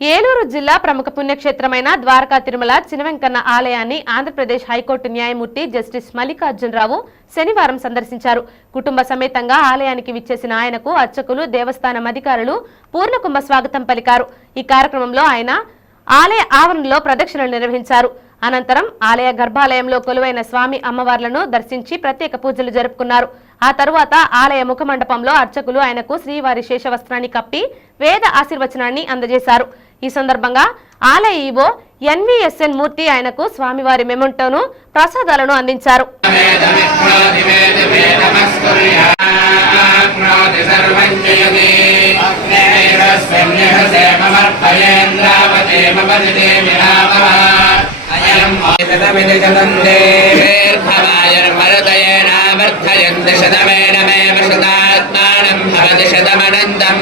ఏలూరు జిల్లా ప్రముఖ పుణ్యక్షేత్రమైన ద్వారకా తిరుమల చినవెంకన్న ఆలయాన్ని ఆంధ్రప్రదేశ్ హైకోర్టు న్యాయమూర్తి జస్టిస్ మల్లికార్జునరావు శనివారం సందర్శించారు. కుటుంబ సమేతంగా ఆలయానికి విచ్చేసిన ఆయనకు అర్చకులు దేవస్థానం అధికారులు పూర్ణకుంభ స్వాగతం పలికారు. ఈ కార్యక్రమంలో ఆయన ఆలయ ఆవరణలో ప్రదక్షిణలు నిర్వహించారు. అనంతరం ఆలయ గర్భాలయంలో కొలువైన స్వామి అమ్మవార్లను దర్శించి ప్రత్యేక పూజలు జరుపుకున్నారు. ఆ తరువాత ఆలయ ముఖమండపంలో అర్చకులు ఆయనకు శ్రీవారి శేషవస్త్రాన్ని కప్పి వేద ఆశీర్వచనాన్ని అందజేశారు. ఈ సందర్భంగా ఆలయ ఈవో ఎన్విఎస్ఎన్ మూర్తి ఆయనకు స్వామివారి మెమంటోను ప్రసాదాలను అందించారు. ्नोति सर्वम् जयते अग्नेरस्मिन्निहसेममर्पयेन्द्रावतेमपदिते अयम् शतमिति शतम् देर्भवायुर्मरुतयेनावर्धयन्ति शतमेनमेव शतात्मानम् भवति शतमनन्तम्